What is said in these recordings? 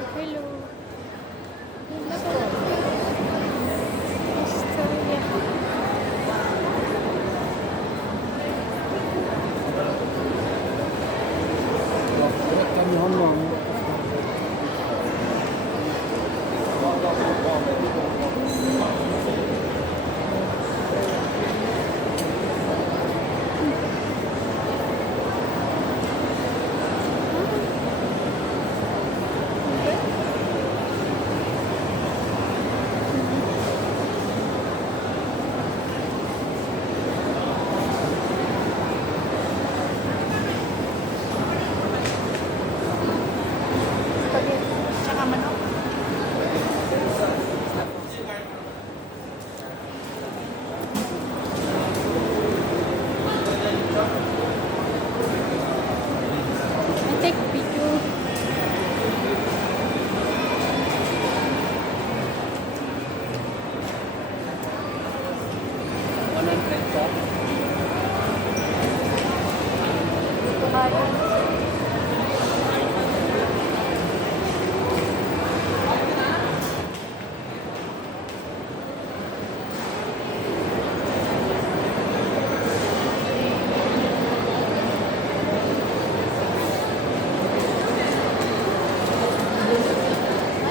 Hello. Istorya. Kan ju handla om Tsaka manok. I take video. Dito tayo.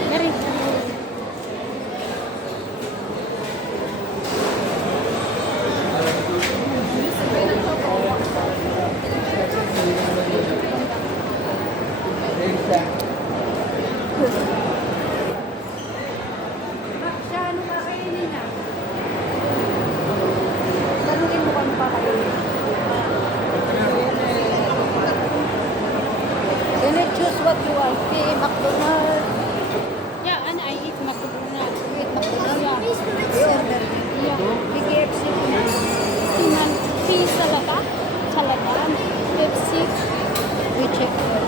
Dari. Siya, ano kakainin niya? Tanungin mo kung kakainin. Then you choose what you want. Okay, McDonald's. Yeah, and I eat McDonald's. You eat McDonald's. Yeah. You order. Yeah. Big KFC. Tingnan, tea salata, Pepsi. We check.